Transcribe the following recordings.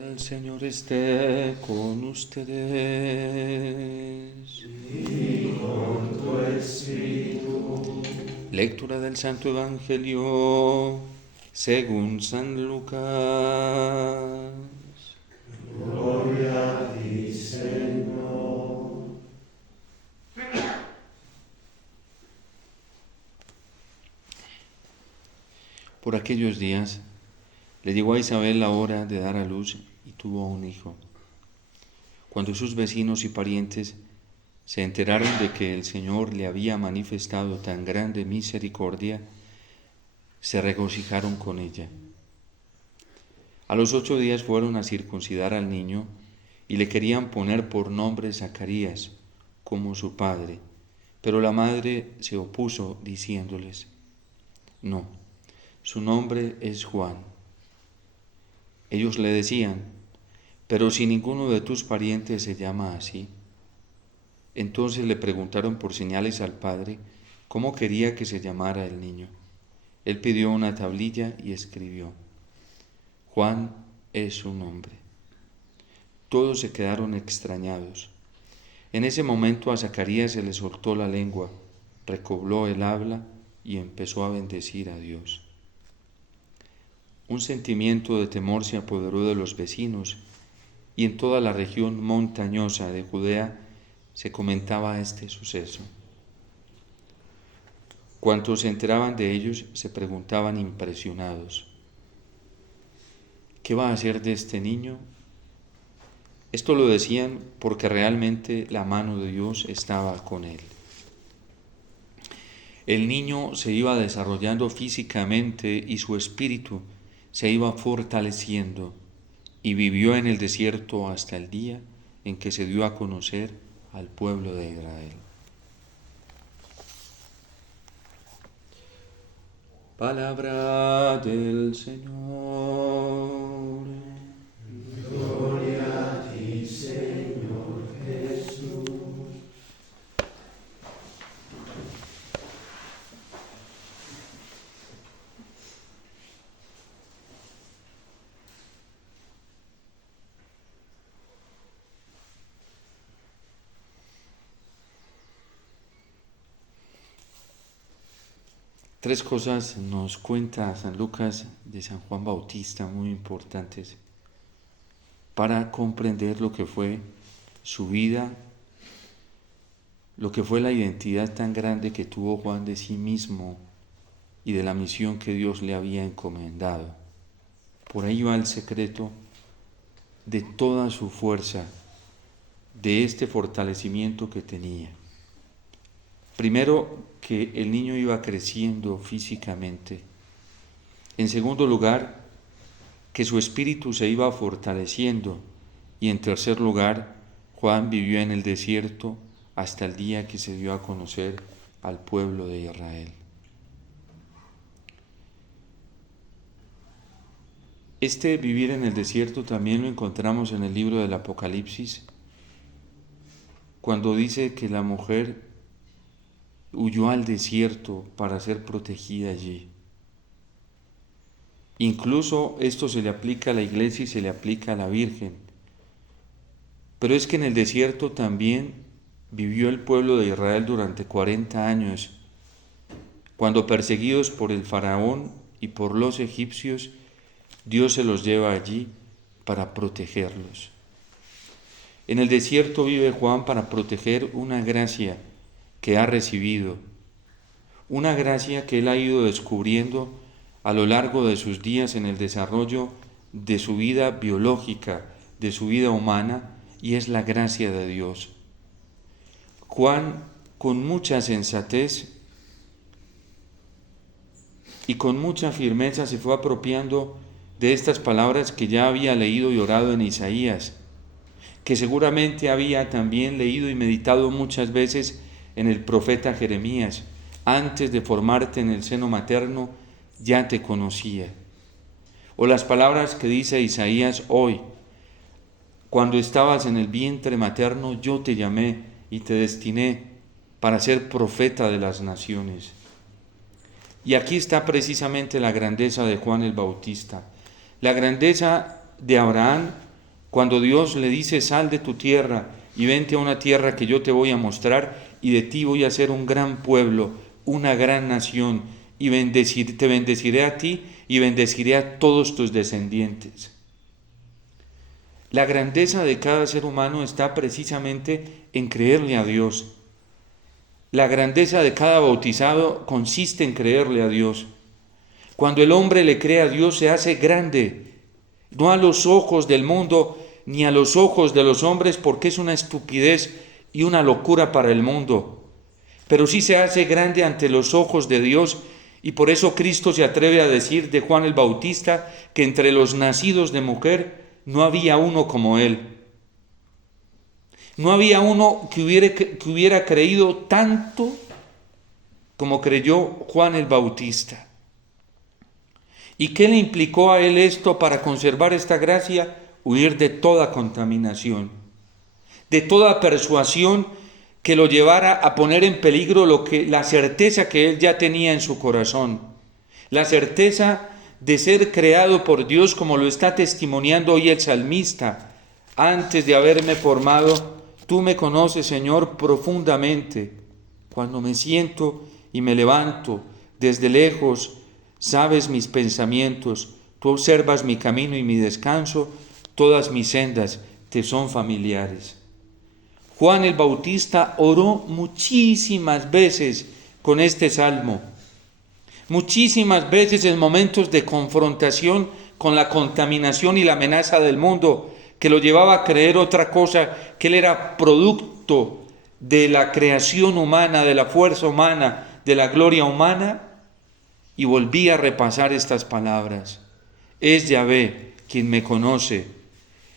El Señor esté con ustedes. Y con tu espíritu. Lectura del Santo Evangelio según San Lucas. Gloria a ti, Señor. Por aquellos días le llegó a Isabel la hora de dar a luz y tuvo un hijo. Cuando sus vecinos y parientes se enteraron de que el Señor le había manifestado tan grande misericordia, se regocijaron con ella. A los 8 días fueron a circuncidar al niño y le querían poner por nombre Zacarías, como su padre. Pero la madre se opuso diciéndoles: no, su nombre es Juan. Ellos le decían: pero si ninguno de tus parientes se llama así. Entonces le preguntaron por señales al padre cómo quería que se llamara el niño. Él pidió una tablilla y escribió: Juan es su nombre. Todos se quedaron extrañados. En ese momento a Zacarías se le soltó la lengua, recobró el habla y empezó a bendecir a Dios. Un sentimiento de temor se apoderó de los vecinos y en toda la región montañosa de Judea se comentaba este suceso. Cuantos se enteraban de ellos se preguntaban impresionados: ¿qué va a hacer de este niño? Esto lo decían porque realmente la mano de Dios estaba con él. El niño se iba desarrollando físicamente y su espíritu se iba fortaleciendo y vivió en el desierto hasta el día en que se dio a conocer al pueblo de Israel. Palabra del Señor. Gloria a ti, Señor Jesús. Tres cosas nos cuenta San Lucas de San Juan Bautista muy importantes para comprender lo que fue su vida, lo que fue la identidad tan grande que tuvo Juan de sí mismo y de la misión que Dios le había encomendado. Por ahí va el secreto de toda su fuerza, de este fortalecimiento que tenía. Primero, que el niño iba creciendo físicamente. En segundo lugar, que su espíritu se iba fortaleciendo. Y en tercer lugar, Juan vivió en el desierto hasta el día que se dio a conocer al pueblo de Israel. Este vivir en el desierto también lo encontramos en el libro del Apocalipsis, cuando dice que la mujer huyó al desierto para ser protegida allí. Incluso esto se le aplica a la iglesia y se le aplica a la Virgen. Pero es que en el desierto también vivió el pueblo de Israel durante 40 años, cuando perseguidos por el faraón y por los egipcios, Dios se los lleva allí para protegerlos. En el desierto vive Juan para proteger una gracia que ha recibido, una gracia que él ha ido descubriendo a lo largo de sus días en el desarrollo de su vida biológica, de su vida humana, y es la gracia de Dios. Juan, con mucha sensatez y con mucha firmeza, se fue apropiando de estas palabras que ya había leído y orado en Isaías, que seguramente había también leído y meditado muchas veces en el profeta Jeremías: antes de formarte en el seno materno, ya te conocía. O las palabras que dice Isaías hoy: cuando estabas en el vientre materno, yo te llamé y te destiné para ser profeta de las naciones. Y aquí está precisamente la grandeza de Juan el Bautista, la grandeza de Abraham Cuando Dios le dice, sal de tu tierra y vente a una tierra que yo te voy a mostrar, y de ti voy a hacer un gran pueblo, una gran nación, y te bendeciré a ti y bendeciré a todos tus descendientes. La grandeza de cada ser humano está precisamente en creerle a Dios. La grandeza de cada bautizado consiste en creerle a Dios. Cuando el hombre le cree a Dios, se hace grande, no a los ojos del mundo ni a los ojos de los hombres, porque es una estupidez y una locura para el mundo, pero sí se hace grande ante los ojos de Dios. Y por eso Cristo se atreve a decir de Juan el Bautista que entre los nacidos de mujer no había uno como él. No había uno que hubiera creído tanto como creyó Juan el Bautista. ¿Y qué le implicó a él esto para conservar esta gracia? Huir de toda contaminación, de toda persuasión que lo llevara a poner en peligro la certeza que él ya tenía en su corazón, la certeza de ser creado por Dios, como lo está testimoniando hoy el salmista. Antes de haberme formado, tú me conoces, Señor, profundamente. Cuando me siento y me levanto desde lejos, sabes mis pensamientos, tú observas mi camino y mi descanso, todas mis sendas te son familiares. Juan el Bautista oró muchísimas veces con este salmo, muchísimas veces en momentos de confrontación con la contaminación y la amenaza del mundo, que lo llevaba a creer otra cosa, que él era producto de la creación humana, de la fuerza humana, de la gloria humana, y volvía a repasar estas palabras. Es Yahvé quien me conoce.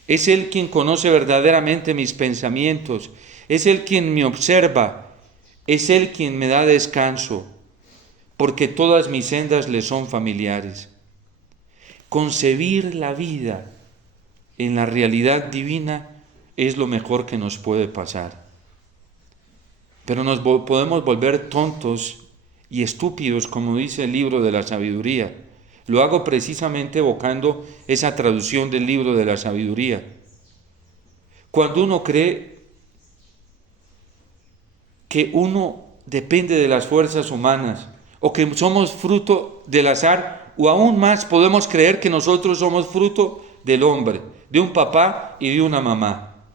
Es Él quien conoce verdaderamente mis pensamientos, es Él quien me observa, es Él quien me da descanso, porque todas mis sendas le son familiares. Concebir la vida en la realidad divina es lo mejor que nos puede pasar. Pero nos podemos volver tontos y estúpidos, como dice el libro de la sabiduría. Lo hago precisamente evocando esa traducción del libro de la sabiduría. Cuando uno cree que uno depende de las fuerzas humanas, o que somos fruto del azar, o aún más podemos creer que nosotros somos fruto del hombre, de un papá y de una mamá.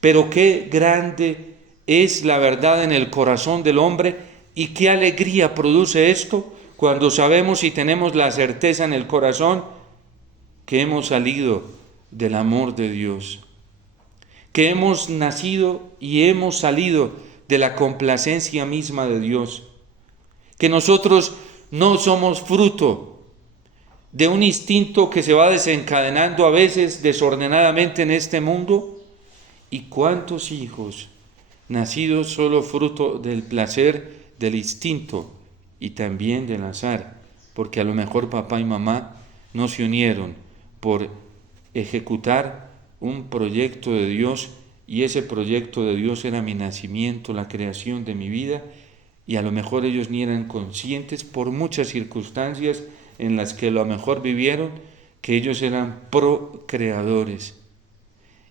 Pero qué grande es la verdad en el corazón del hombre, y qué alegría produce esto cuando sabemos y tenemos la certeza en el corazón que hemos salido del amor de Dios, que hemos nacido y hemos salido de la complacencia misma de Dios, que nosotros no somos fruto de un instinto que se va desencadenando a veces desordenadamente en este mundo. ¿Y cuántos hijos nacidos solo fruto del placer, del instinto y también del azar? Porque a lo mejor papá y mamá no se unieron por ejecutar un proyecto de Dios, y ese proyecto de Dios era mi nacimiento, la creación de mi vida, y a lo mejor ellos ni eran conscientes por muchas circunstancias en las que a lo mejor vivieron, que ellos eran procreadores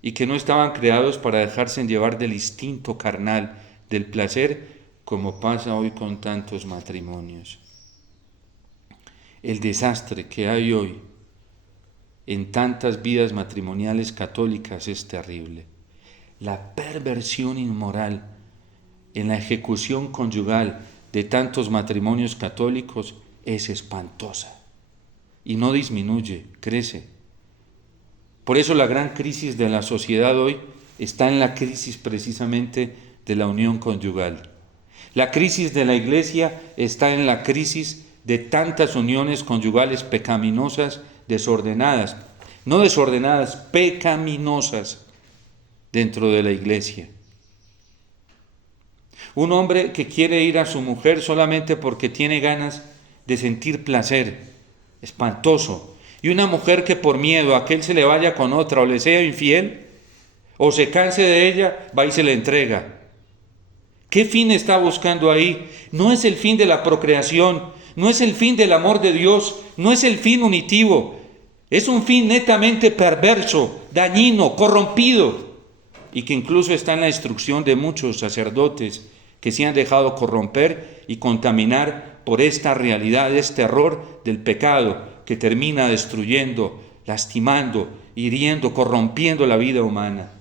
y que no estaban creados para dejarse llevar del instinto carnal, del placer, como pasa hoy con tantos matrimonios. El desastre que hay hoy en tantas vidas matrimoniales católicas es terrible. La perversión inmoral en la ejecución conyugal de tantos matrimonios católicos es espantosa y no disminuye, crece. Por eso la gran crisis de la sociedad hoy está en la crisis precisamente de la unión conyugal. La crisis de la Iglesia está en la crisis de tantas uniones conyugales pecaminosas, desordenadas, no desordenadas, pecaminosas dentro de la Iglesia. Un hombre que quiere ir a su mujer solamente porque tiene ganas de sentir placer, espantoso. Y una mujer que por miedo a que él se le vaya con otra o le sea infiel, o se canse de ella, va y se le entrega. ¿Qué fin está buscando ahí? No es el fin de la procreación, no es el fin del amor de Dios, no es el fin unitivo. Es un fin netamente perverso, dañino, corrompido, y que incluso está en la instrucción de muchos sacerdotes que se han dejado corromper y contaminar por esta realidad, este error del pecado que termina destruyendo, lastimando, hiriendo, corrompiendo la vida humana.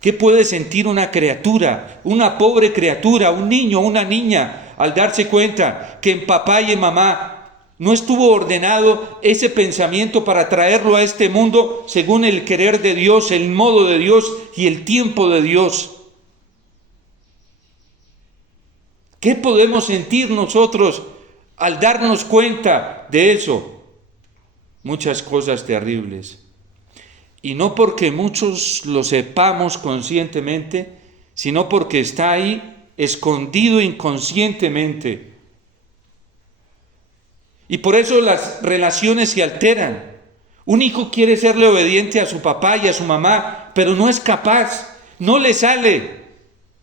¿Qué puede sentir una criatura, una pobre criatura, un niño, una niña, al darse cuenta que en papá y en mamá no estuvo ordenado ese pensamiento para traerlo a este mundo según el querer de Dios, el modo de Dios y el tiempo de Dios? ¿Qué podemos sentir nosotros al darnos cuenta de eso? Muchas cosas terribles. Y no porque muchos lo sepamos conscientemente, sino porque está ahí escondido inconscientemente. Y por eso las relaciones se alteran. Un hijo quiere serle obediente a su papá y a su mamá, pero no es capaz, no le sale.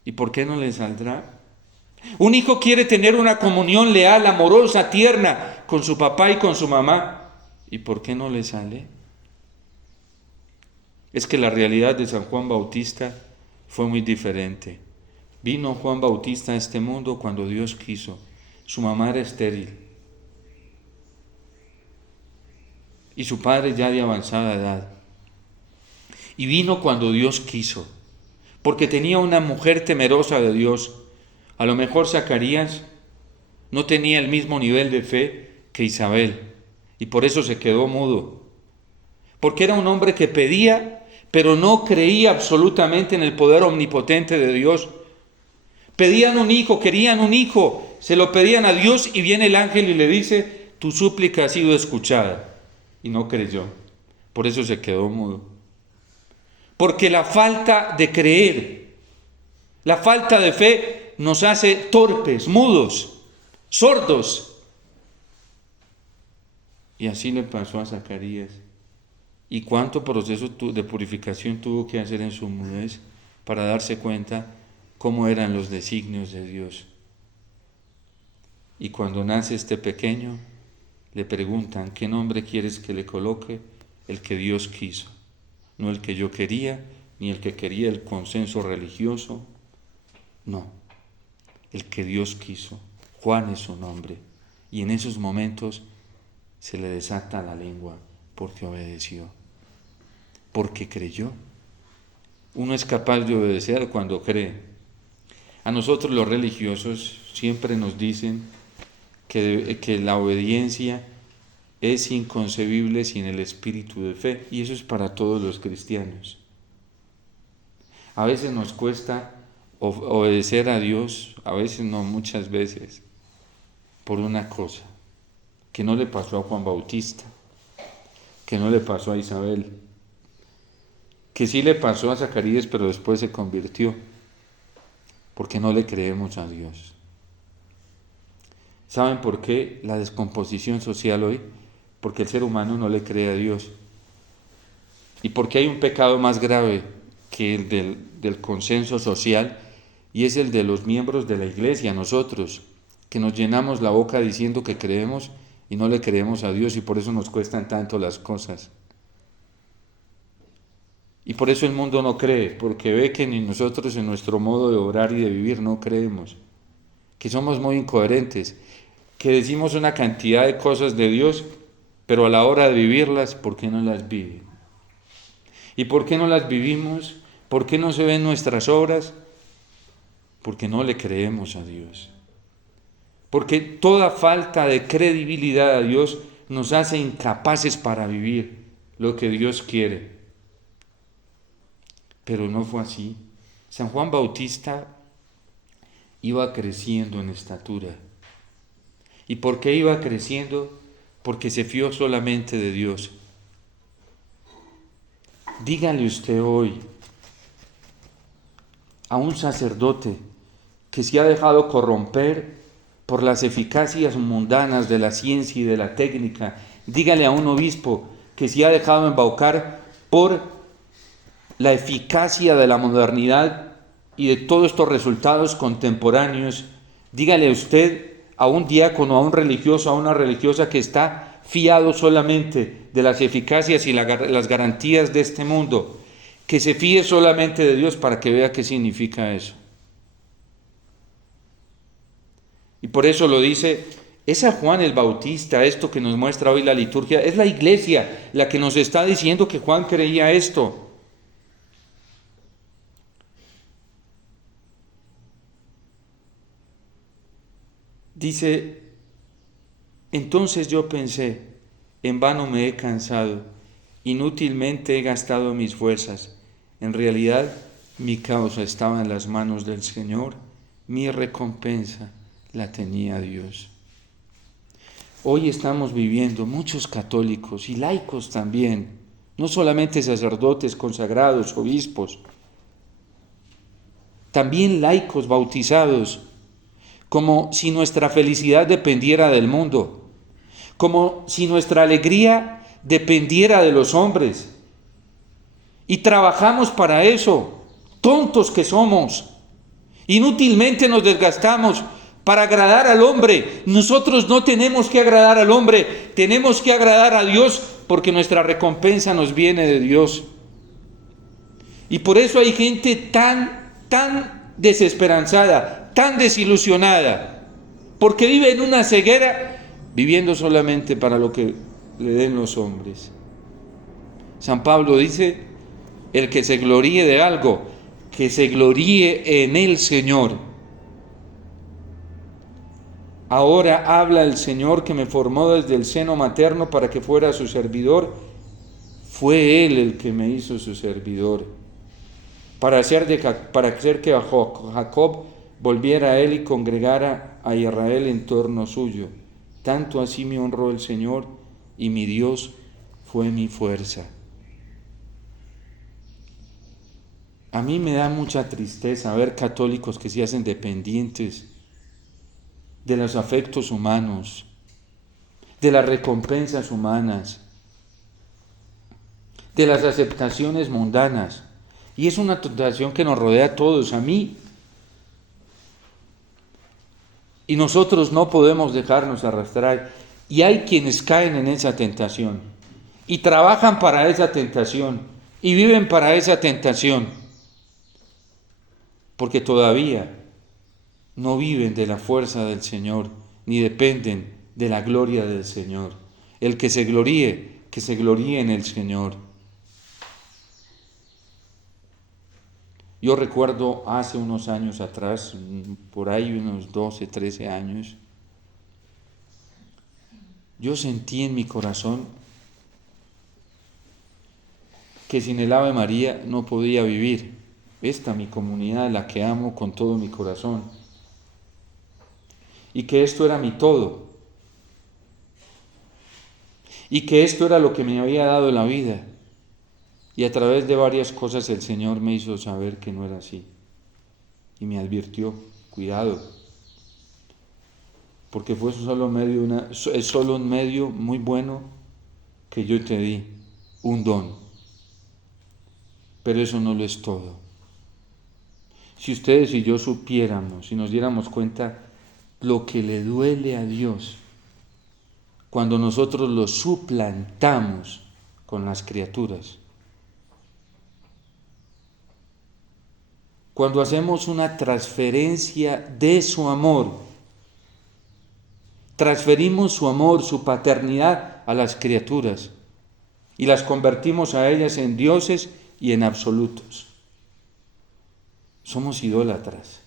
¿Y por qué no le saldrá? Un hijo quiere tener una comunión leal, amorosa, tierna con su papá y con su mamá. ¿Y por qué no le sale? Es que la realidad de San Juan Bautista fue muy diferente. Vino Juan Bautista a este mundo cuando Dios quiso. Su mamá era estéril y su padre ya de avanzada edad. Y vino cuando Dios quiso, porque tenía una mujer temerosa de Dios. A lo mejor Zacarías no tenía el mismo nivel de fe que Isabel, y por eso se quedó mudo. Porque era un hombre que pedía, pero no creía absolutamente en el poder omnipotente de Dios. Pedían un hijo, querían un hijo, se lo pedían a Dios y viene el ángel y le dice: tu súplica ha sido escuchada. Y no creyó, por eso se quedó mudo. Porque la falta de creer, la falta de fe nos hace torpes, mudos, sordos. Y así le pasó a Zacarías. ¿Y cuánto proceso de purificación tuvo que hacer en su mudez para darse cuenta cómo eran los designios de Dios? Y cuando nace este pequeño, le preguntan: ¿qué nombre quieres que le coloque? El que Dios quiso, no el que yo quería, ni el que quería el consenso religioso, no, el que Dios quiso. Juan es su nombre. Y en esos momentos se le desata la lengua porque obedeció, porque creyó. Uno es capaz de obedecer cuando cree. A nosotros los religiosos siempre nos dicen que la obediencia es inconcebible sin el espíritu de fe, y eso es para todos los cristianos. A veces nos cuesta obedecer a Dios, a veces no, muchas veces, por una cosa que no le pasó a Juan Bautista, que no le pasó a Isabel, que sí le pasó a Zacarías, pero después se convirtió, porque no le creemos a Dios. ¿Saben por qué la descomposición social hoy? Porque el ser humano no le cree a Dios. Y porque hay un pecado más grave que el del consenso social, y es el de los miembros de la iglesia, nosotros, que nos llenamos la boca diciendo que creemos y no le creemos a Dios, y por eso nos cuestan tanto las cosas. Y por eso el mundo no cree, porque ve que ni nosotros en nuestro modo de obrar y de vivir no creemos, que somos muy incoherentes, que decimos una cantidad de cosas de Dios, pero a la hora de vivirlas, ¿por qué no las viven? ¿Y por qué no las vivimos? ¿Por qué no se ven nuestras obras? Porque no le creemos a Dios. Porque toda falta de credibilidad a Dios nos hace incapaces para vivir lo que Dios quiere. Pero no fue así. San Juan Bautista iba creciendo en estatura. ¿Y por qué iba creciendo? Porque se fió solamente de Dios. Dígale usted hoy a un sacerdote que se ha dejado corromper por las eficacias mundanas de la ciencia y de la técnica. Dígale a un obispo que se ha dejado embaucar por la eficacia de la modernidad y de todos estos resultados contemporáneos. Dígale usted a un diácono, a un religioso, a una religiosa que está fiado solamente de las eficacias y las garantías de este mundo, que se fíe solamente de Dios para que vea qué significa eso. Y por eso lo dice, es a Juan el Bautista, esto que nos muestra hoy la liturgia, es la iglesia la que nos está diciendo que Juan creía esto. Dice, entonces yo pensé, en vano me he cansado, inútilmente he gastado mis fuerzas. En realidad, mi causa estaba en las manos del Señor, mi recompensa la tenía Dios. Hoy estamos viviendo muchos católicos y laicos también, no solamente sacerdotes, consagrados, obispos, también laicos bautizados, como si nuestra felicidad dependiera del mundo, como si nuestra alegría dependiera de los hombres. Y trabajamos para eso, tontos que somos. Inútilmente nos desgastamos para agradar al hombre. Nosotros no tenemos que agradar al hombre, tenemos que agradar a Dios, porque nuestra recompensa nos viene de Dios. Y por eso hay gente tan desesperanzada, tan desilusionada, porque vive en una ceguera, viviendo solamente para lo que le den los hombres. San Pablo dice, el que se gloríe de algo, que se gloríe en el Señor. Ahora habla el Señor que me formó desde el seno materno para que fuera su servidor. Fue Él el que me hizo su servidor, para hacer que Jacob volviera a Él y congregara a Israel en torno suyo. Tanto así me honró el Señor, y mi Dios fue mi fuerza. A mí me da mucha tristeza ver católicos que se hacen dependientes de los afectos humanos, de las recompensas humanas, de las aceptaciones mundanas. Y es una tentación que nos rodea a todos, a mí. Y nosotros no podemos dejarnos arrastrar. Y hay quienes caen en esa tentación y trabajan para esa tentación y viven para esa tentación, porque todavía no viven de la fuerza del Señor, ni dependen de la gloria del Señor. El que se gloríe en el Señor. Yo recuerdo hace unos años atrás, por ahí unos 12, 13 años, yo sentí en mi corazón que sin el Ave María no podía vivir. Esta mi comunidad, la que amo con todo mi corazón. Y que esto era mi todo. Y que esto era lo que me había dado la vida. Y a través de varias cosas el Señor me hizo saber que no era así. Y me advirtió, cuidado, porque fue solo un medio muy bueno que yo te di, un don. Pero eso no lo es todo. Si ustedes y yo supiéramos, si nos diéramos cuenta lo que le duele a Dios cuando nosotros lo suplantamos con las criaturas, cuando hacemos una transferencia de su amor, transferimos su amor, su paternidad a las criaturas y las convertimos a ellas en dioses y en absolutos. Somos idólatras.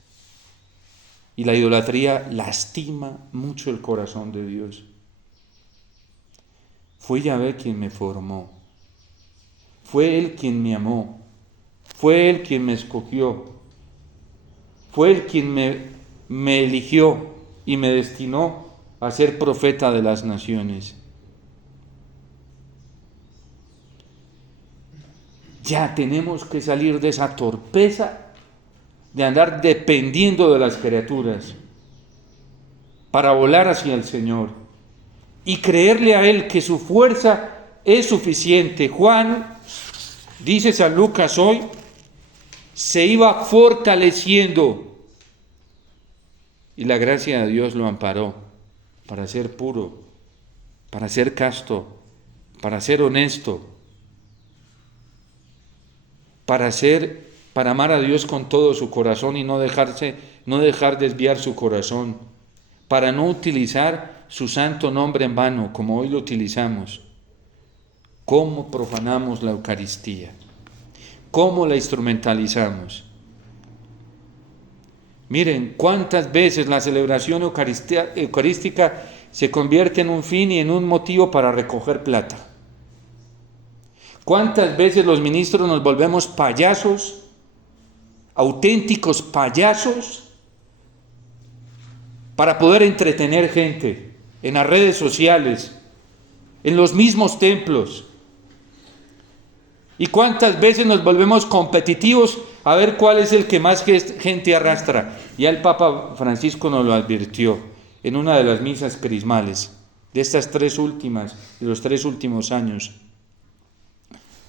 Y la idolatría lastima mucho el corazón de Dios. Fue Yahvé quien me formó. Fue Él quien me amó. Fue Él quien me escogió. Fue Él quien me eligió y me destinó a ser profeta de las naciones. Ya tenemos que salir de esa torpeza de andar dependiendo de las criaturas para volar hacia el Señor y creerle a Él que su fuerza es suficiente. Juan, dice San Lucas hoy, se iba fortaleciendo y la gracia de Dios lo amparó para ser puro para ser casto, para ser honesto, para amar a Dios con todo su corazón y no dejar desviar su corazón, para no utilizar su santo nombre en vano, como hoy lo utilizamos. ¿Cómo profanamos la Eucaristía? ¿Cómo la instrumentalizamos? Miren, cuántas veces la celebración eucarística se convierte en un fin y en un motivo para recoger plata. ¿Cuántas veces los ministros nos volvemos payasos, auténticos payasos, para poder entretener gente en las redes sociales, en los mismos templos? ¿Y cuántas veces nos volvemos competitivos a ver cuál es el que más gente arrastra? Ya el Papa Francisco nos lo advirtió en una de las misas crismales de los 3 últimos años.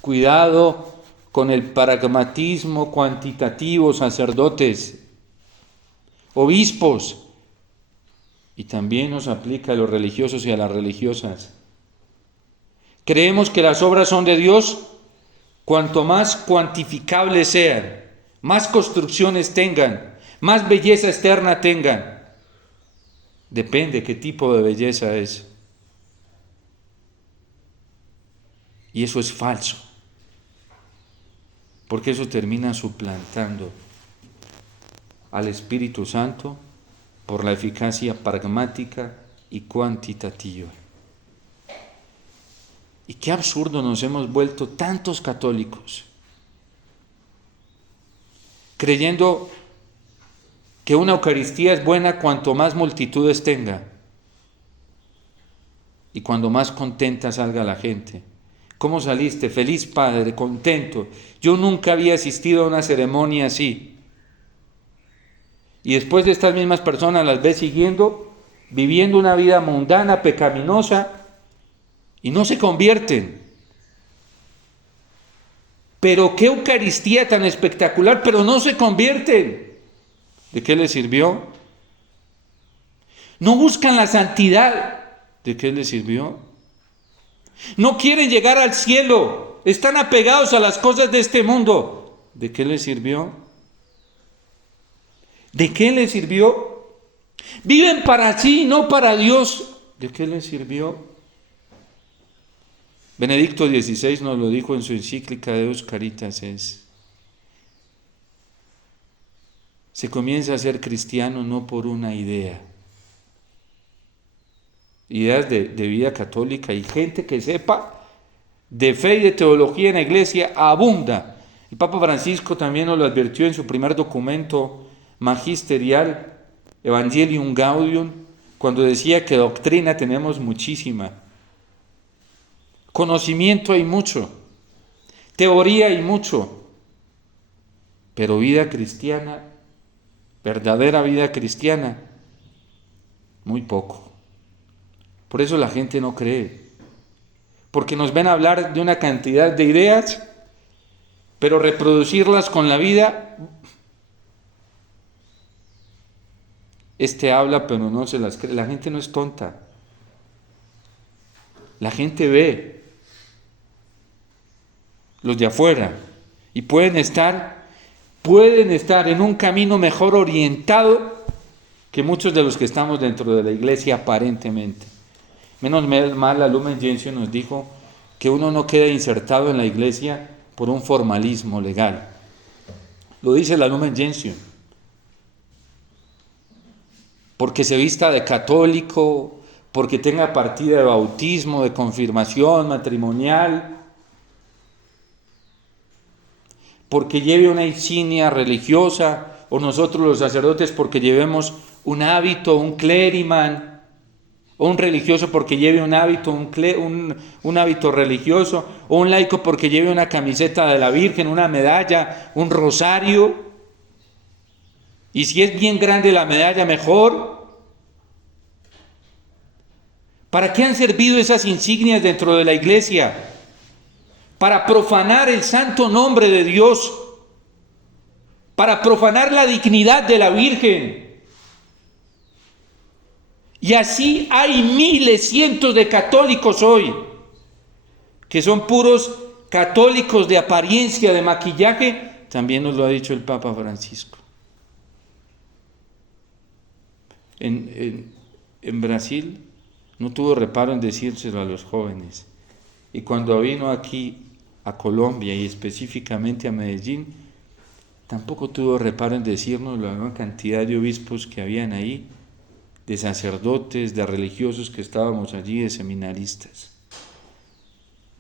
Cuidado con el pragmatismo cuantitativo, sacerdotes, obispos, y también nos aplica a los religiosos y a las religiosas. Creemos que las obras son de Dios cuanto más cuantificables sean, más construcciones tengan, más belleza externa tengan. Depende qué tipo de belleza es. Y eso es falso, porque eso termina suplantando al Espíritu Santo por la eficacia pragmática y cuantitativa. Y qué absurdo nos hemos vuelto tantos católicos, creyendo que una Eucaristía es buena cuanto más multitudes tenga y cuando más contenta salga la gente. ¿Cómo saliste? Feliz, padre, contento. Yo nunca había asistido a una ceremonia así. Y después de estas mismas personas las ves viviendo una vida mundana, pecaminosa, y no se convierten. Pero qué Eucaristía tan espectacular, pero no se convierten. ¿De qué les sirvió? No buscan la santidad. ¿De qué les sirvió? No quieren llegar al cielo. Están apegados a las cosas de este mundo. ¿De qué les sirvió? ¿De qué les sirvió? Viven para sí, no para Dios. ¿De qué les sirvió? Benedicto XVI nos lo dijo en su encíclica Deus Caritas es: se comienza a ser cristiano no por una idea. Ideas de vida católica y gente que sepa de fe y de teología en la iglesia abunda. El Papa Francisco también nos lo advirtió en su primer documento magisterial, Evangelium Gaudium, cuando decía que doctrina tenemos muchísima. Conocimiento hay mucho, teoría hay mucho, pero vida cristiana, verdadera vida cristiana, muy poco. Por eso la gente no cree, porque nos ven hablar de una cantidad de ideas, pero reproducirlas con la vida, habla pero no se las cree. La gente no es tonta, la gente ve los de afuera y pueden estar en un camino mejor orientado que muchos de los que estamos dentro de la iglesia aparentemente. Menos mal la Lumen Gentium nos dijo que uno no queda insertado en la iglesia por un formalismo legal. Lo dice la Lumen Gentium. Porque se vista de católico, porque tenga partida de bautismo, de confirmación matrimonial, porque lleve una insignia religiosa, o nosotros los sacerdotes porque llevemos un hábito, un clériman, o un religioso porque lleve un hábito, un hábito religioso, o un laico porque lleve una camiseta de la Virgen, una medalla, un rosario, y si es bien grande la medalla, mejor. ¿Para qué han servido esas insignias dentro de la iglesia? Para profanar el santo nombre de Dios, para profanar la dignidad de la Virgen. Y así hay miles, cientos de católicos hoy, que son puros católicos de apariencia, de maquillaje. También nos lo ha dicho el Papa Francisco. En Brasil no tuvo reparo en decírselo a los jóvenes. Y cuando vino aquí a Colombia y específicamente a Medellín, tampoco tuvo reparo en decirnos la gran cantidad de obispos que habían ahí, de sacerdotes, de religiosos que estábamos allí, de seminaristas.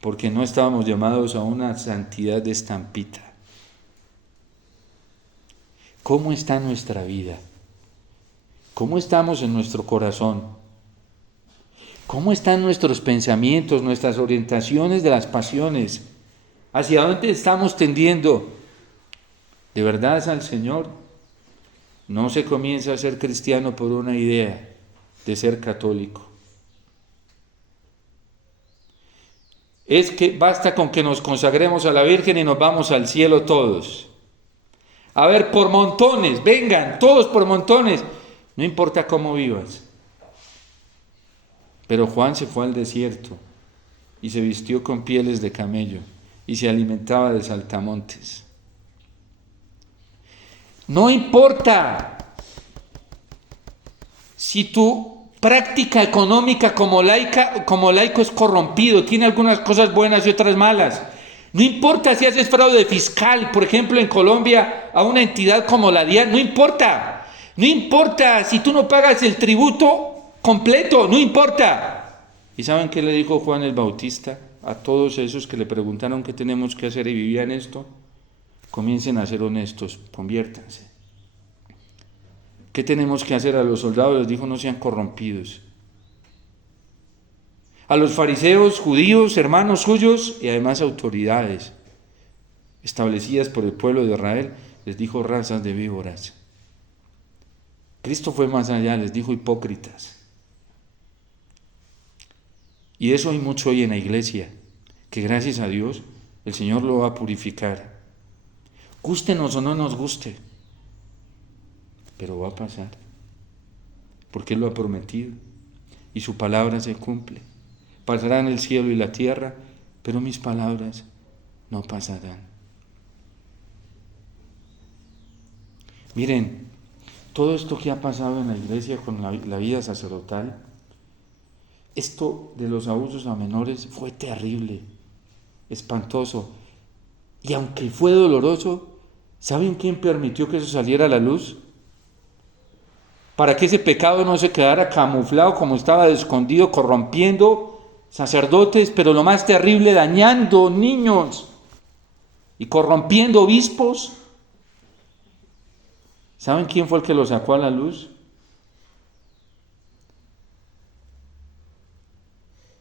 Porque no estábamos llamados a una santidad de estampita. ¿Cómo está nuestra vida? ¿Cómo estamos en nuestro corazón? ¿Cómo están nuestros pensamientos, nuestras orientaciones de las pasiones? ¿Hacia dónde estamos tendiendo? ¿De verdad es al Señor? No se comienza a ser cristiano por una idea de ser católico. Es que basta con que nos consagremos a la Virgen y nos vamos al cielo todos. A ver, por montones, vengan, todos por montones. No importa cómo vivas. Pero Juan se fue al desierto y se vistió con pieles de camello y se alimentaba de saltamontes. No importa si tu práctica económica como laico es corrompido, tiene algunas cosas buenas y otras malas. No importa si haces fraude fiscal, por ejemplo en Colombia, a una entidad como la DIAN, no importa. No importa si tú no pagas el tributo completo, no importa. ¿Y saben qué le dijo Juan el Bautista a todos esos que le preguntaron qué tenemos que hacer y vivían esto? Comiencen a ser honestos, conviértanse. ¿Qué tenemos que hacer? A los soldados les dijo, no sean corrompidos. A los fariseos, judíos, hermanos suyos y además autoridades establecidas por el pueblo de Israel, les dijo razas de víboras. Cristo fue más allá, les dijo hipócritas. Y eso hay mucho hoy en la iglesia, que gracias a Dios el Señor lo va a purificar. Gústenos o no nos guste, pero va a pasar, porque Él lo ha prometido y su palabra se cumple. Pasarán el cielo y la tierra, pero mis palabras no pasarán. Miren, todo esto que ha pasado en la iglesia con la vida sacerdotal, esto de los abusos a menores fue terrible, espantoso. Y aunque fue doloroso, ¿saben quién permitió que eso saliera a la luz? Para que ese pecado no se quedara camuflado como estaba escondido, corrompiendo sacerdotes, pero lo más terrible, dañando niños y corrompiendo obispos. ¿Saben quién fue el que lo sacó a la luz?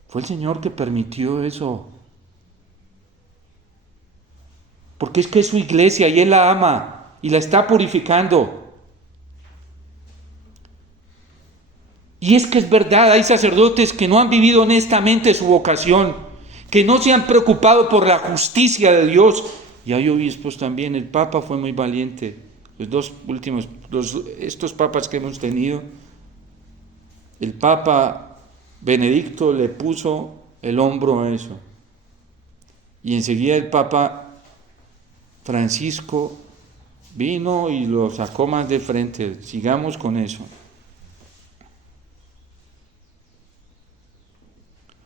Fue el Señor que permitió eso. Porque es que es su iglesia y Él la ama y la está purificando. Y es que es verdad, hay sacerdotes que no han vivido honestamente su vocación, que no se han preocupado por la justicia de Dios. Y hay obispos también, el Papa fue muy valiente. Los dos últimos, estos papas que hemos tenido, el Papa Benedicto le puso el hombro a eso. Y enseguida el Papa Francisco vino y lo sacó más de frente. Sigamos con eso.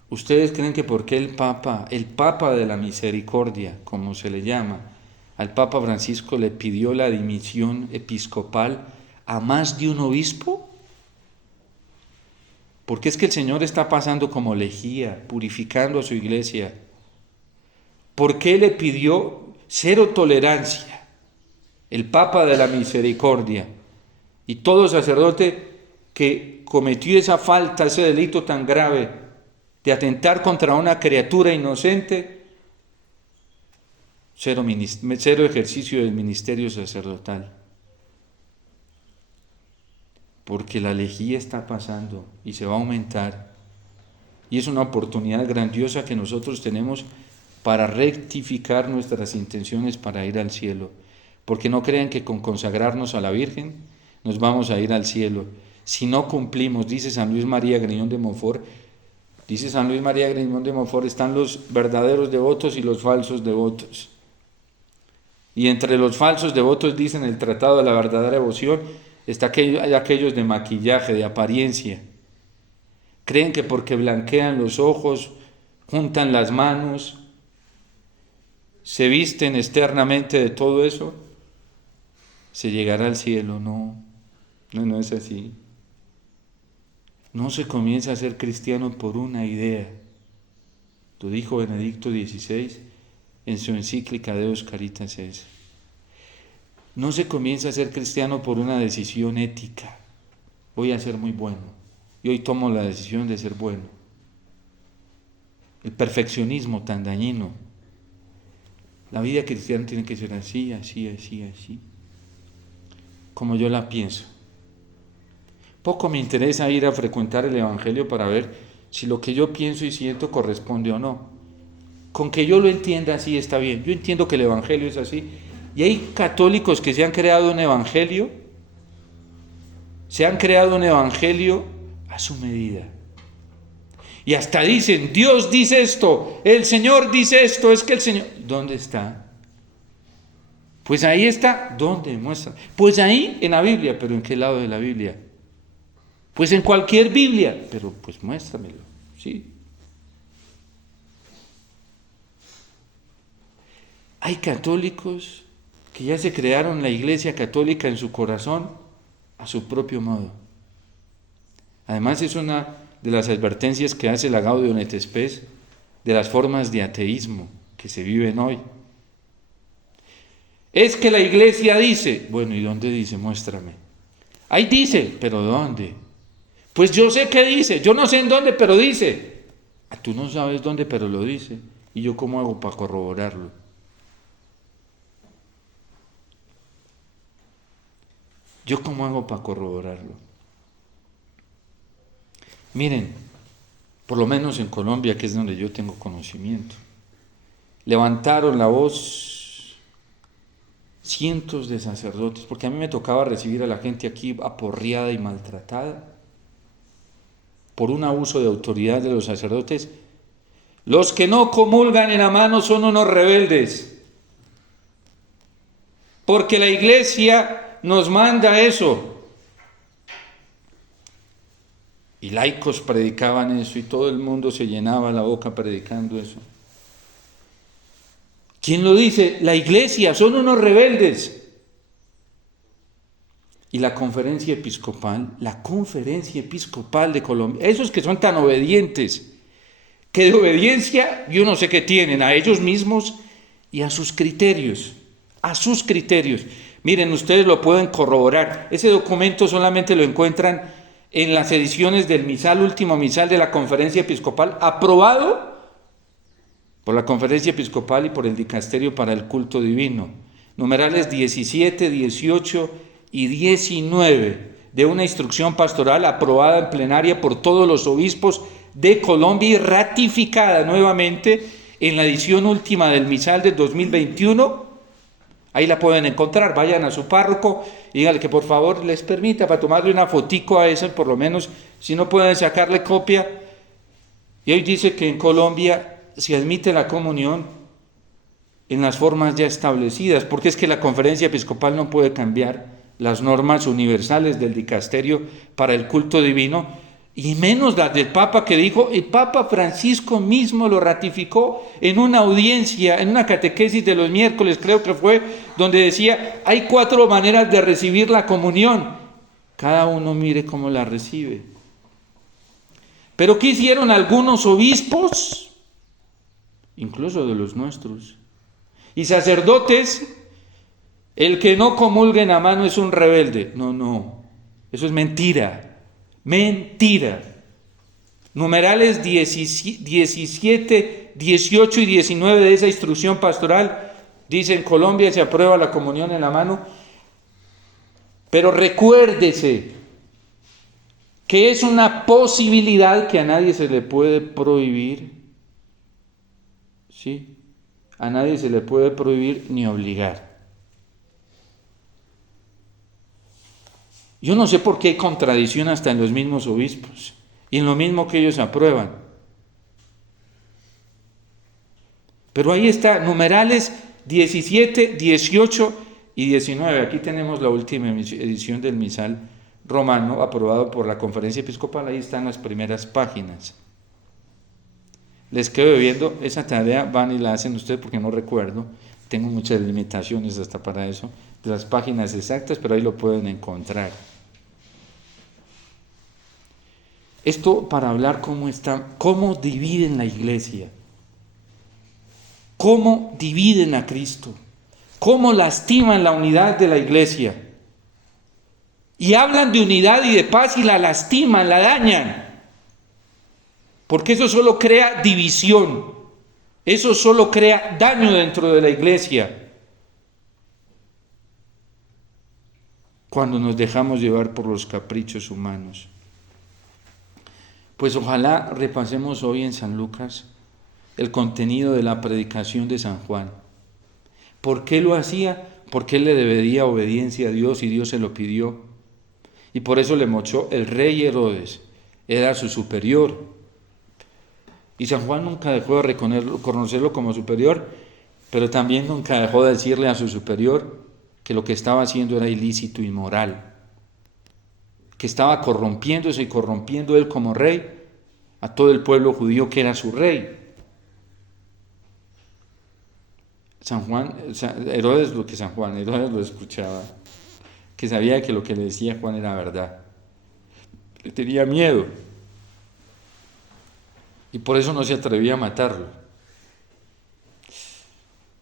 ¿Ustedes creen que por qué el Papa de la Misericordia, como se le llama, al Papa Francisco le pidió la dimisión episcopal a más de un obispo? Porque es que el Señor está pasando como lejía, purificando a su iglesia. ¿Por qué le pidió cero tolerancia el Papa de la Misericordia? Y todo sacerdote que cometió esa falta, ese delito tan grave de atentar contra una criatura inocente, cero ejercicio del ministerio sacerdotal. Porque la lejía está pasando y se va a aumentar. Y es una oportunidad grandiosa que nosotros tenemos para rectificar nuestras intenciones para ir al cielo. Porque no crean que con consagrarnos a la Virgen nos vamos a ir al cielo. si no cumplimos, dice San Luis María Griñón de Montfort, están los verdaderos devotos y los falsos devotos. Y entre los falsos devotos, dicen el Tratado de la Verdadera Devoción, hay aquellos de maquillaje, de apariencia. Creen que porque blanquean los ojos, juntan las manos, se visten externamente de todo eso, se llegará al cielo. No es así. No se comienza a ser cristiano por una idea. Lo dijo Benedicto XVI en su encíclica Deus Caritas Es. No se comienza a ser cristiano por una decisión ética. Voy a ser muy bueno. Y hoy tomo la decisión de ser bueno. El perfeccionismo tan dañino. La vida cristiana tiene que ser así, como yo la pienso. Poco me interesa ir a frecuentar el Evangelio para ver si lo que yo pienso y siento corresponde o no. Con que yo lo entienda así está bien. Yo entiendo que el Evangelio es así. Y hay católicos que se han creado un Evangelio a su medida. Y hasta dicen, Dios dice esto, el Señor dice esto, es que el Señor... ¿Dónde está? Pues ahí está. ¿Dónde? Muestra. Pues ahí en la Biblia, pero ¿en qué lado de la Biblia? Pues en cualquier Biblia, pero pues muéstramelo, ¿sí? Hay católicos que ya se crearon la Iglesia Católica en su corazón a su propio modo. Además es una de las advertencias que hace la Gaudium et Spes de las formas de ateísmo que se viven hoy. Es que la Iglesia dice, bueno, ¿y dónde dice? Muéstrame. Ahí dice, ¿pero dónde? Pues yo sé qué dice, yo no sé en dónde, pero dice. Tú no sabes dónde, pero lo dice. ¿Y yo cómo hago para corroborarlo? Miren, por lo menos en Colombia, que es donde yo tengo conocimiento, levantaron la voz cientos de sacerdotes, porque a mí me tocaba recibir a la gente aquí aporreada y maltratada por un abuso de autoridad de los sacerdotes. Los que no comulgan en la mano son unos rebeldes, porque la Iglesia nos manda eso. Y laicos predicaban eso y todo el mundo se llenaba la boca predicando eso. ¿Quién lo dice? La Iglesia, son unos rebeldes. Y la conferencia episcopal de Colombia, esos que son tan obedientes, que de obediencia yo no sé qué tienen, a ellos mismos y a sus criterios. Miren, ustedes lo pueden corroborar. Ese documento solamente lo encuentran en las ediciones del último misal de la conferencia episcopal, aprobado por la conferencia episcopal y por el dicasterio para el culto divino. Numerales 17, 18 y 19 de una instrucción pastoral aprobada en plenaria por todos los obispos de Colombia y ratificada nuevamente en la edición última del misal del 2021. Ahí la pueden encontrar. Vayan a su párroco y díganle que por favor les permita para tomarle una fotico a eso, por lo menos, si no pueden sacarle copia. Y hoy dice que en Colombia se admite la comunión en las formas ya establecidas, porque es que la conferencia episcopal no puede cambiar las normas universales del dicasterio para el culto divino, y menos las del Papa, que dijo, el Papa Francisco mismo lo ratificó en una audiencia, en una catequesis de los miércoles, creo que fue, donde decía, hay 4 maneras de recibir la comunión, cada uno mire cómo la recibe. Pero ¿qué hicieron algunos obispos? Incluso de los nuestros. Y sacerdotes, el que no comulgue en la mano es un rebelde. No, eso es mentira. Numerales 17, 18 y 19 de esa instrucción pastoral dice: en Colombia se aprueba la comunión en la mano, pero recuérdese que es una posibilidad que a nadie se le puede prohibir, ¿sí? A nadie se le puede prohibir ni obligar. Yo no sé por qué hay contradicción hasta en los mismos obispos y en lo mismo que ellos aprueban. Pero ahí está, numerales 17, 18 y 19. Aquí tenemos la última edición del misal romano aprobado por la Conferencia Episcopal. Ahí están las primeras páginas. Les quedo debiendo esa tarea, van y la hacen ustedes porque no recuerdo. Tengo muchas limitaciones hasta para eso, de las páginas exactas, pero ahí lo pueden encontrar. Esto para hablar cómo dividen la iglesia, cómo dividen a Cristo, cómo lastiman la unidad de la iglesia. Y hablan de unidad y de paz y la lastiman, la dañan. Porque eso solo crea división, eso solo crea daño dentro de la iglesia. Cuando nos dejamos llevar por los caprichos humanos. Pues ojalá repasemos hoy en San Lucas el contenido de la predicación de San Juan. ¿Por qué lo hacía? Porque él le debía obediencia a Dios y Dios se lo pidió. Y por eso le mochó el rey Herodes, era su superior. Y San Juan nunca dejó de reconocerlo como superior, pero también nunca dejó de decirle a su superior que lo que estaba haciendo era ilícito, inmoral, que estaba corrompiéndose y corrompiendo él como rey a todo el pueblo judío que era su rey. Herodes lo escuchaba, que sabía que lo que le decía Juan era verdad. Le tenía miedo y por eso no se atrevía a matarlo,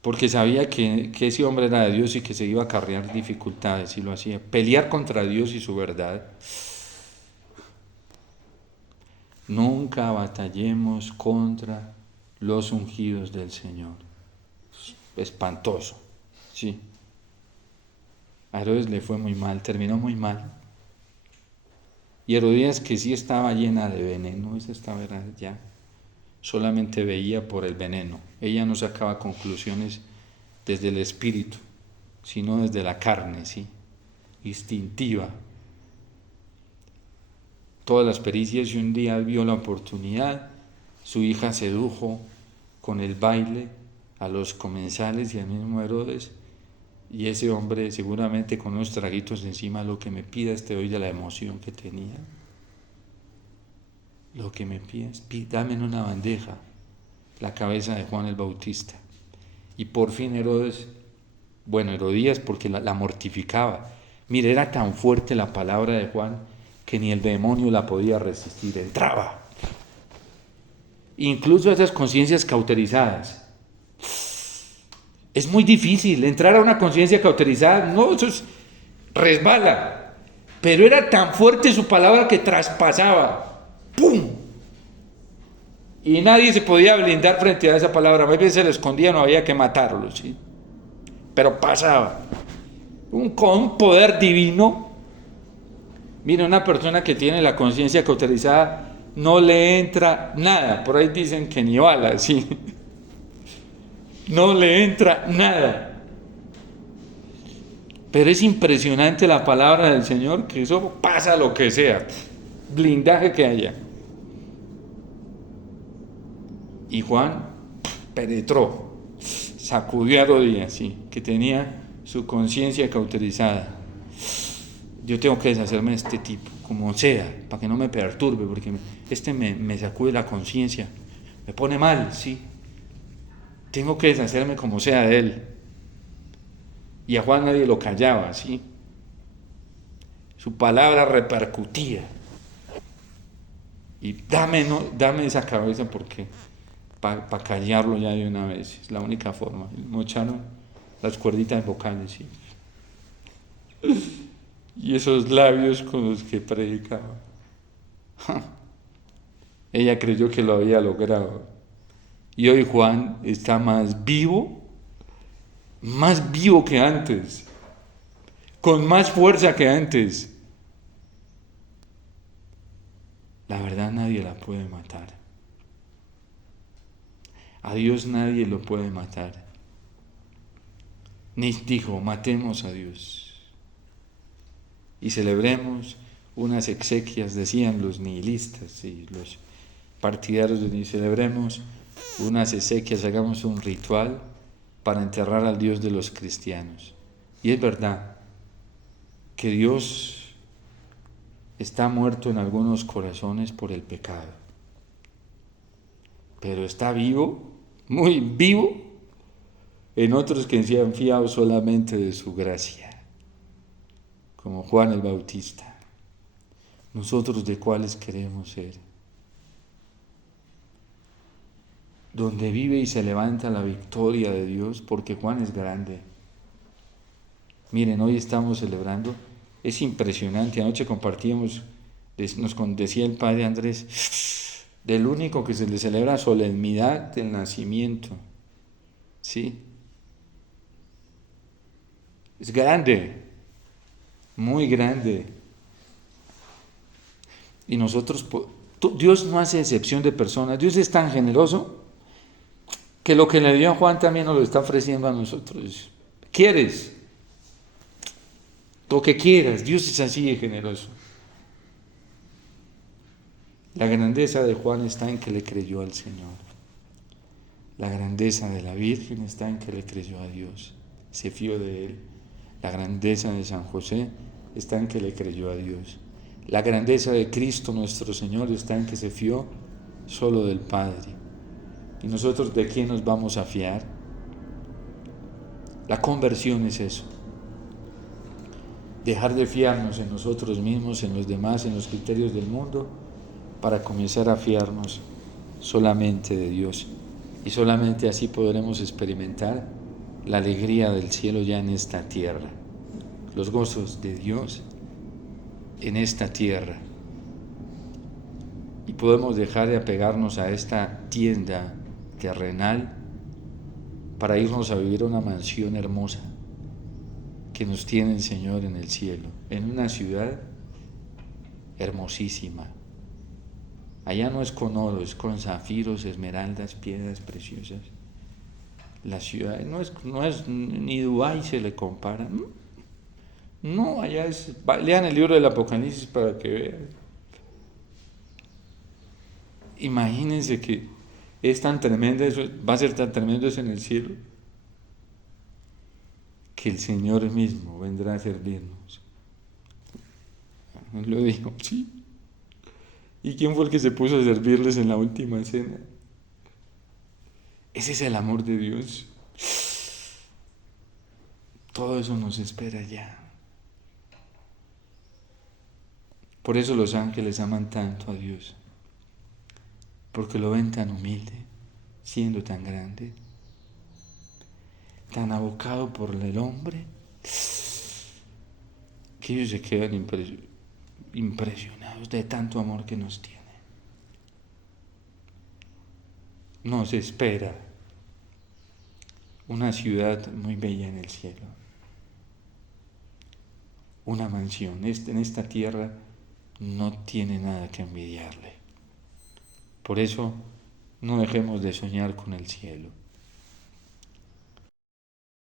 porque sabía que ese hombre era de Dios y que se iba a acarrear dificultades y lo hacía. Pelear contra Dios y su verdad. Nunca batallemos contra los ungidos del Señor. Espantoso, sí. A Herodes le fue muy mal, terminó muy mal. Y Herodías, que sí estaba llena de veneno, esa estaba ya, solamente veía por el veneno. Ella no sacaba conclusiones desde el espíritu, sino desde la carne, sí, instintiva. Todas las pericias, y un día vio la oportunidad, su hija sedujo con el baile a los comensales y al mismo Herodes, y ese hombre seguramente con unos traguitos encima, lo que me pidas te doy, de la emoción que tenía. Lo que me pidas, dame en una bandeja la cabeza de Juan el Bautista. Y por fin Herodías, porque la mortificaba. Mire, era tan fuerte la palabra de Juan que ni el demonio la podía resistir, entraba. Incluso esas conciencias cauterizadas. Es muy difícil entrar a una conciencia cauterizada, no, resbala. Pero era tan fuerte su palabra que traspasaba. ¡Pum! Y nadie se podía blindar frente a esa palabra. A veces se le escondía, no había que matarlo, ¿sí? Pero pasaba. Con un poder divino. Mira, una persona que tiene la conciencia cauterizada no le entra nada. Por ahí dicen que ni bala, ¿sí? No le entra nada. Pero es impresionante la palabra del Señor, que eso pasa lo que sea, blindaje que haya. Y Juan penetró, sacudió a Herodías, sí, que tenía su conciencia cauterizada. Yo tengo que deshacerme de este tipo, como sea, para que no me perturbe, porque me sacude la conciencia, me pone mal, sí. Tengo que deshacerme como sea de él. Y a Juan nadie lo callaba, ¿sí? Su palabra repercutía. Y dame esa cabeza porque para callarlo ya de una vez. Es la única forma. Mocharon las cuerditas vocales, ¿sí? Y esos labios con los que predicaba. Ella creyó que lo había logrado. Y hoy Juan está más vivo que antes, con más fuerza que antes. La verdad nadie la puede matar. A Dios nadie lo puede matar. Ni dijo, matemos a Dios. y celebremos unas exequias, decían los nihilistas y los partidarios de celebremos unas exequias, hagamos un ritual para enterrar al Dios de los cristianos. Y es verdad que Dios está muerto en algunos corazones por el pecado, pero está vivo, muy vivo, en otros que se han fiado solamente de su gracia, como Juan el Bautista. ¿Nosotros de cuáles queremos ser? Donde vive y se levanta la victoria de Dios, porque Juan es grande. Miren, hoy estamos celebrando, es impresionante, anoche compartíamos, nos decía el padre Andrés, del único que se le celebra solemnidad del nacimiento, ¿sí? Es grande, muy grande. Y nosotros, Dios no hace excepción de personas, Dios es tan generoso que lo que le dio a Juan también nos lo está ofreciendo a nosotros. ¿Quieres? Lo que quieras, Dios es así de generoso. La grandeza de Juan está en que le creyó al Señor. La grandeza de la Virgen está en que le creyó a Dios, se fió de Él. La grandeza de San José está en que le creyó a Dios. La grandeza de Cristo nuestro Señor está en que se fió solo del Padre. ¿Y nosotros de quién nos vamos a fiar? La conversión es eso. Dejar de fiarnos en nosotros mismos, en los demás, en los criterios del mundo, para comenzar a fiarnos solamente de Dios. Y solamente así podremos experimentar la alegría del cielo ya en esta tierra, los gozos de Dios en esta tierra. Y podemos dejar de apegarnos a esta tienda terrenal para irnos a vivir a una mansión hermosa que nos tiene el Señor en el cielo, en una ciudad hermosísima. Allá no es con oro, es con zafiros, esmeraldas, piedras preciosas. La ciudad no es ni Dubái se le compara. No, allá es. Lean el libro del Apocalipsis para que vean. Imagínense que es tan tremendo eso, va a ser tan tremendo eso en el cielo, que el Señor mismo vendrá a servirnos. Lo dijo, sí. ¿Y quién fue el que se puso a servirles en la última cena? Ese es el amor de Dios. Todo eso nos espera ya. Por eso los ángeles aman tanto a Dios, porque lo ven tan humilde, siendo tan grande, tan abocado por el hombre, que ellos se quedan impresionados de tanto amor que nos tiene. Nos espera una ciudad muy bella en el cielo, una mansión. En esta tierra no tiene nada que envidiarle. Por eso no dejemos de soñar con el cielo.